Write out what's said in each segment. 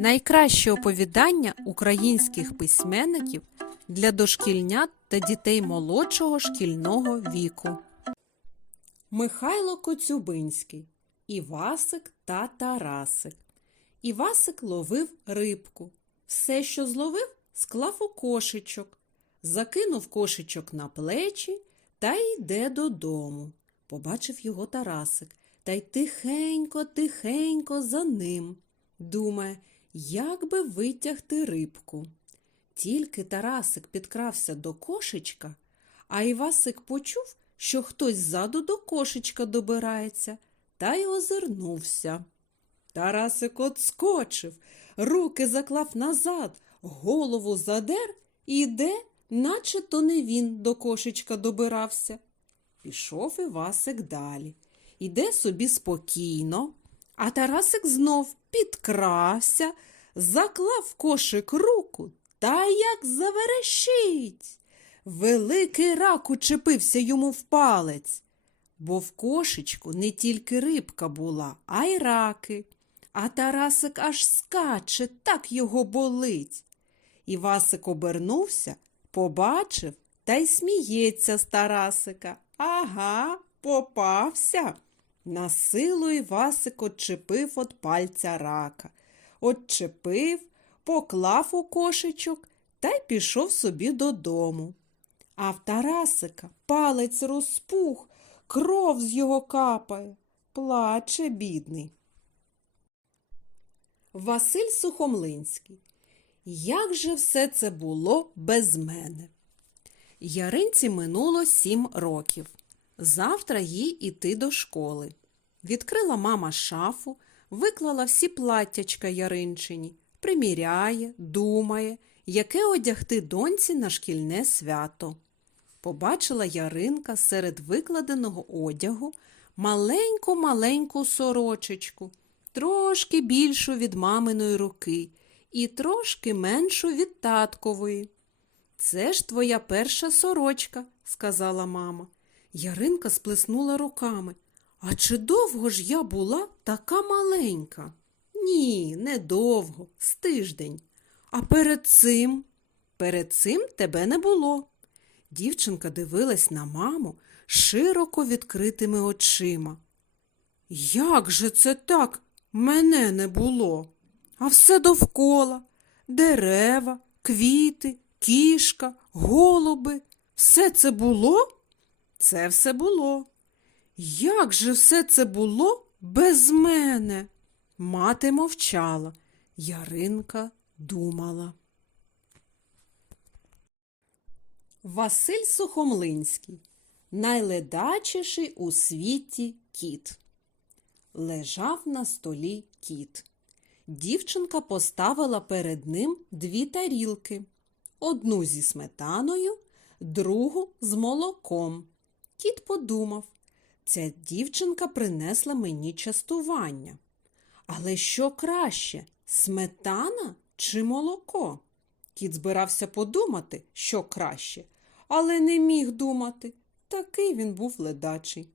Найкраще оповідання українських письменників для дошкільнят та дітей молодшого шкільного віку. Михайло Коцюбинський Івасик та Тарасик. Івасик ловив рибку. Все, що зловив, склав у кошечок, закинув кошечок на плечі та йде додому. Побачив його Тарасик та й тихенько, тихенько за ним. Думає, як би витягти рибку. Тільки Тарасик підкрався до кошечка, а Івасик почув, що хтось ззаду до кошечка добирається, та й озирнувся. Тарасик отскочив, руки заклав назад, голову задер і йде, наче то не він до кошечка добирався. Пішов Івасик далі. Іде собі спокійно, а Тарасик знов підкрався, заклав кошик руку та як заверещить. Великий рак учепився йому в палець, бо в кошечку не тільки рибка була, а й раки. А Тарасик аж скаче, так його болить. Івасик обернувся, побачив та й сміється з Тарасика. Ага, попався. На силу Івасик отчепив от пальця рака. Отчепив, поклав у кошечок та й пішов собі додому. А в Тарасика палець розпух, кров з його капає, плаче бідний. Василь Сухомлинський. Як же все це було без мене? Яринці минуло сім років. Завтра їй іти до школи. Відкрила мама шафу, виклала всі платтячка Яринчині, приміряє, думає, яке одягти доньці на шкільне свято. Побачила Яринка серед викладеного одягу маленьку-маленьку сорочечку, трошки більшу від маминої руки і трошки меншу від таткової. Це ж твоя перша сорочка, сказала мама. Яринка сплеснула руками. А чи довго ж я була така маленька? Ні, недовго, з тиждень. А перед цим? Перед цим тебе не було. Дівчинка дивилась на маму широко відкритими очима. Як же це так? Мене не було. А все довкола дерева, квіти, кішка, голуби. Все це було? Це все було. Як же все це було без мене? Мати мовчала. Яринка думала. Василь Сухомлинський найледачіший у світі кіт. Лежав на столі кіт. Дівчинка поставила перед ним дві тарілки одну зі сметаною, другу з молоком. Кіт подумав, ця дівчинка принесла мені частування. Але що краще сметана чи молоко? Кіт збирався подумати, що краще, але не міг думати. Такий він був ледачий.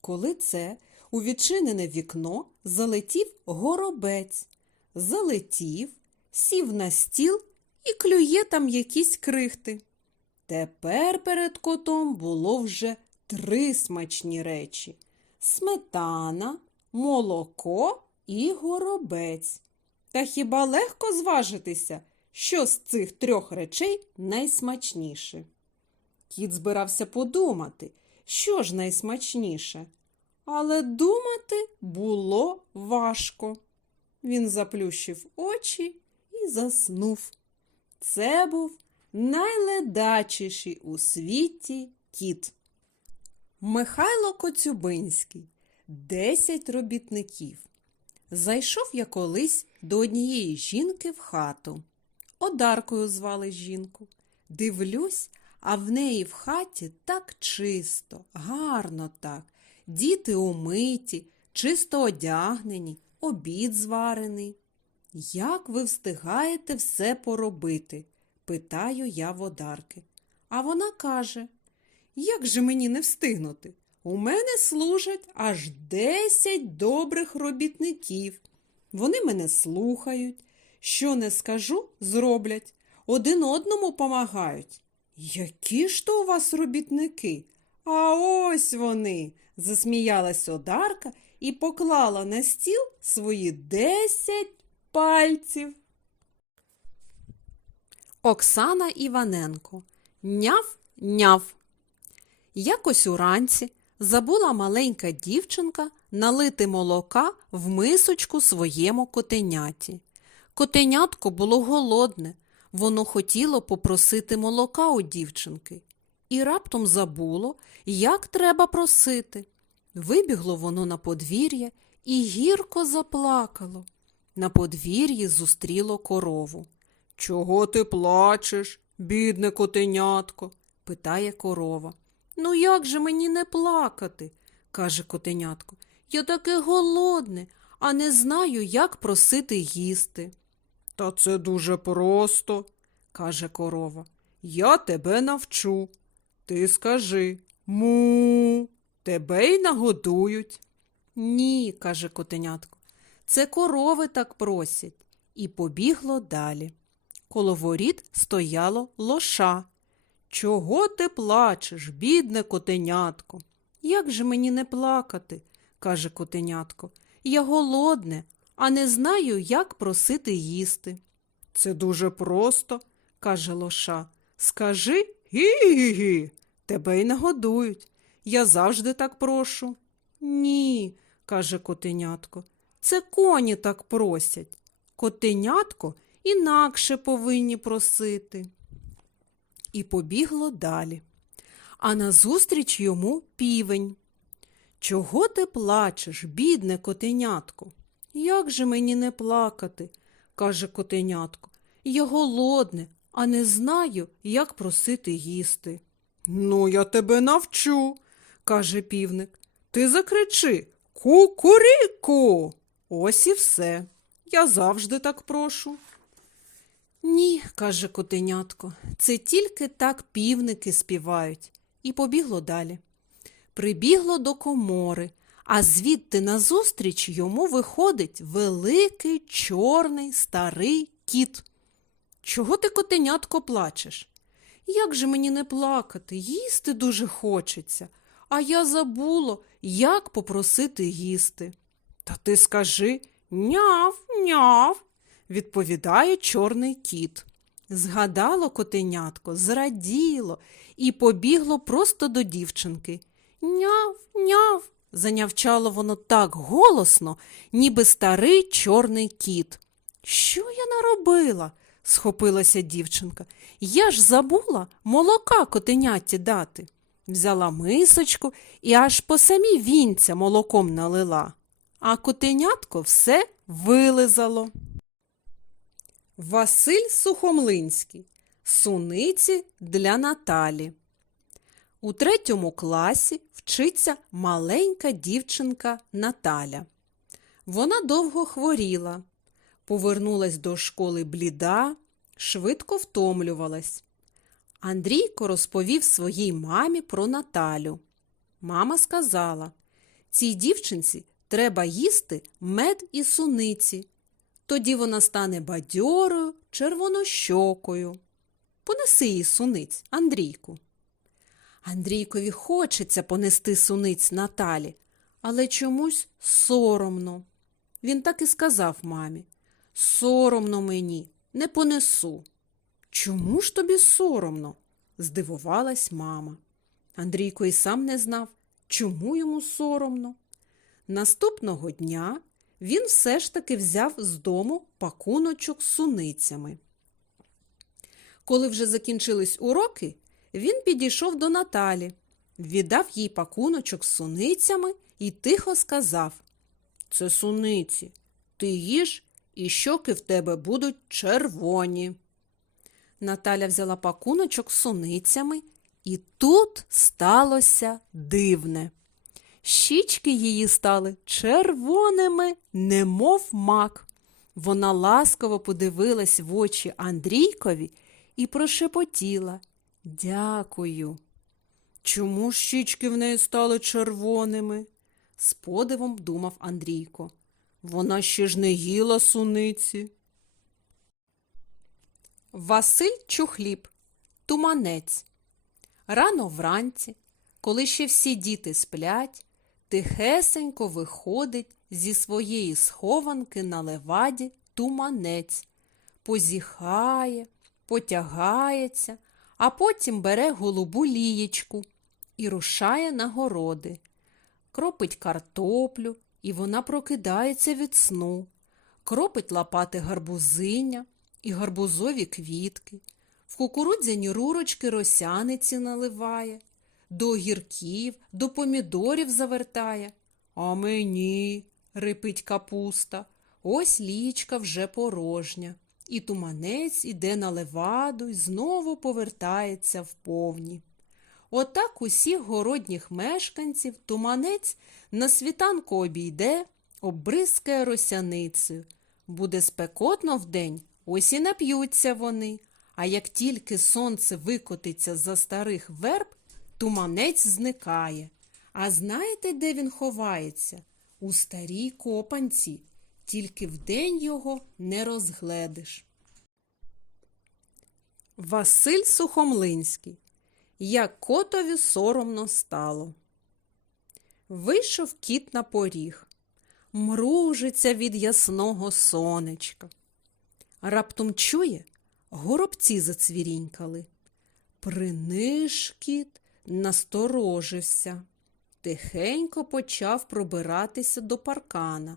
Коли це у відчинене вікно залетів горобець, залетів, сів на стіл і клює там якісь крихти. Тепер перед котом було вже три смачні речі сметана, молоко і горобець. Та хіба легко зважитися, що з цих трьох речей найсмачніше? Кіт збирався подумати, що ж найсмачніше, але думати було важко. Він заплющив очі і заснув. Це був найледачіший у світі кіт. Михайло Коцюбинський Десять робітників. Зайшов я колись до однієї жінки в хату. Одаркою звали жінку. Дивлюсь, а в неї в хаті так чисто, гарно так. Діти умиті, чисто одягнені, обід зварений. Як ви встигаєте все поробити? питаю я водарки. А вона каже, як же мені не встигнути? У мене служать аж десять добрих робітників. Вони мене слухають, Що не скажу, зроблять. Один одному помагають. Які ж то у вас робітники? А ось вони, засміялась Одарка і поклала на стіл свої десять пальців. Оксана Іваненко. Няв, няв. Якось уранці забула маленька дівчинка налити молока в мисочку своєму котеняті. Котенятко було голодне, воно хотіло попросити молока у дівчинки. І раптом забуло, як треба просити. Вибігло воно на подвір'я і гірко заплакало. На подвір'ї зустріло корову. Чого ти плачеш, бідне котенятко? питає корова. Ну як же мені не плакати? каже котенятко. Я таке голодне, а не знаю, як просити їсти. Та це дуже просто, каже корова. Я тебе навчу. Ти скажи му, тебе й нагодують. Ні, каже котенятко. Це корови так просять. І побігло далі. Коло воріт стояло лоша. Чого ти плачеш, бідне котенятко? Як же мені не плакати? каже котенятко. Я голодне, а не знаю, як просити їсти. Це дуже просто, каже лоша. Скажи гі-гі-гі, тебе й нагодують. Я завжди так прошу. Ні, каже котенятко. Це коні так просять. Котенятко інакше повинні просити. І побігло далі. А назустріч йому півень. Чого ти плачеш, бідне котенятко? Як же мені не плакати, каже котенятко. Я голодне, а не знаю, як просити їсти. Ну, я тебе навчу, каже півник. Ти закричи Кукуріку. Ось і все. Я завжди так прошу. Ні, каже котенятко, це тільки так півники співають. І побігло далі. Прибігло до комори, а звідти назустріч йому виходить великий чорний старий кіт. Чого ти, котенятко, плачеш? Як же мені не плакати? Їсти дуже хочеться, а я забула, як попросити їсти. Та ти скажи няв, няв, відповідає чорний кіт. Згадало котенятко, зраділо і побігло просто до дівчинки. Няв, няв. Занявчало воно так голосно, ніби старий чорний кіт. Що я наробила? схопилася дівчинка. Я ж забула молока котеняті дати. Взяла мисочку і аж по самі вінця молоком налила, а котенятко все вилизало. Василь Сухомлинський. Суниці для Наталі. У третьому класі вчиться маленька дівчинка Наталя. Вона довго хворіла, повернулась до школи бліда, швидко втомлювалась. Андрійко розповів своїй мамі про Наталю. Мама сказала, цій дівчинці треба їсти мед і суниці. Тоді вона стане бадьорою, червонощокою. Понеси їй суниць, Андрійку. Андрійкові хочеться понести суниць Наталі, але чомусь соромно. Він так і сказав мамі Соромно мені, не понесу. Чому ж тобі соромно? здивувалась мама. Андрійко і сам не знав, чому йому соромно. Наступного дня він все ж таки взяв з дому пакуночок з суницями. Коли вже закінчились уроки, він підійшов до Наталі, віддав їй пакуночок з суницями і тихо сказав Це суниці, ти їж, і щоки в тебе будуть червоні. Наталя взяла пакуночок з суницями, і тут сталося дивне. Щічки її стали червоними, немов мак. Вона ласково подивилась в очі Андрійкові і прошепотіла Дякую. Чому щічки в неї стали червоними? з подивом думав Андрійко. Вона ще ж не їла суниці. Василь Чухліб, туманець. Рано вранці, коли ще всі діти сплять, тихесенько виходить зі своєї схованки на леваді туманець, позіхає, потягається, а потім бере голубу лієчку і рушає на городи. Кропить картоплю, і вона прокидається від сну. Кропить лопати гарбузиня і гарбузові квітки. В кукурудзяні рурочки росяниці наливає, до огірків, до помідорів завертає. А мені, рипить капуста, ось лічка вже порожня. І туманець іде на леваду й знову повертається вповні. Отак усіх городніх мешканців туманець на світанку обійде, обризкає росяницею. Буде спекотно вдень, ось і нап'ються вони. А як тільки сонце викотиться за старих верб, туманець зникає. А знаєте, де він ховається? У старій копанці. Тільки вдень його не розгледиш. Василь Сухомлинський. Як котові соромно стало. Вийшов кіт на поріг, мружиться від ясного сонечка. Раптом чує, горобці зацвірінькали. Приниш кіт насторожився, тихенько почав пробиратися до паркана,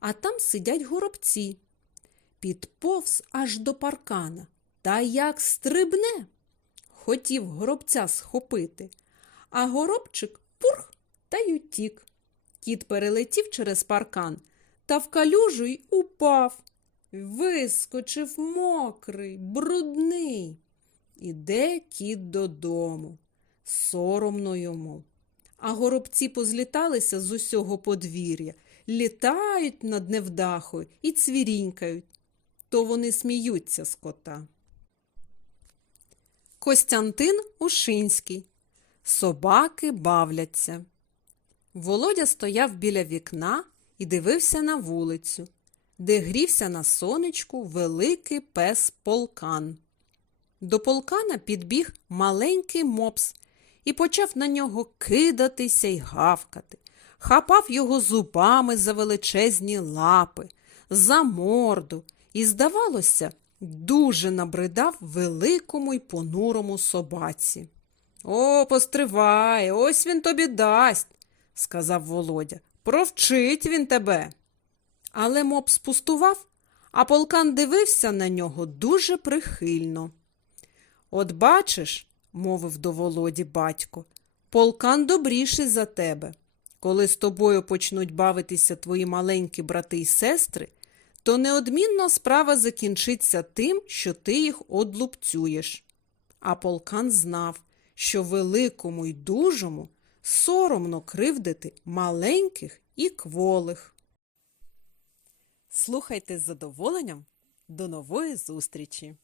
а там сидять горобці. Підповз аж до паркана, та як стрибне. Хотів горобця схопити, а горобчик пурх та й утік. Кіт перелетів через паркан та в калюжу й упав. Вискочив мокрий, брудний. Іде кіт додому. Соромно йому. А горобці позліталися з усього подвір'я, літають над невдахою і цвірінькають. То вони сміються з кота. Костянтин Ушинський. Собаки бавляться. Володя стояв біля вікна і дивився на вулицю, де грівся на сонечку великий пес полкан. До полкана підбіг маленький мопс і почав на нього кидатися й гавкати, хапав його зубами за величезні лапи, за морду і, здавалося, дуже набридав великому й понурому собаці. О, постривай, ось він тобі дасть, сказав Володя. Провчить він тебе. Але мопс спустував, а полкан дивився на нього дуже прихильно. От бачиш, мовив до Володі батько, полкан добріший за тебе. Коли з тобою почнуть бавитися твої маленькі брати й сестри, то неодмінно справа закінчиться тим, що ти їх одлупцюєш. А полкан знав, що великому й дужому соромно кривдити маленьких і кволих. Слухайте з задоволенням. До нової зустрічі!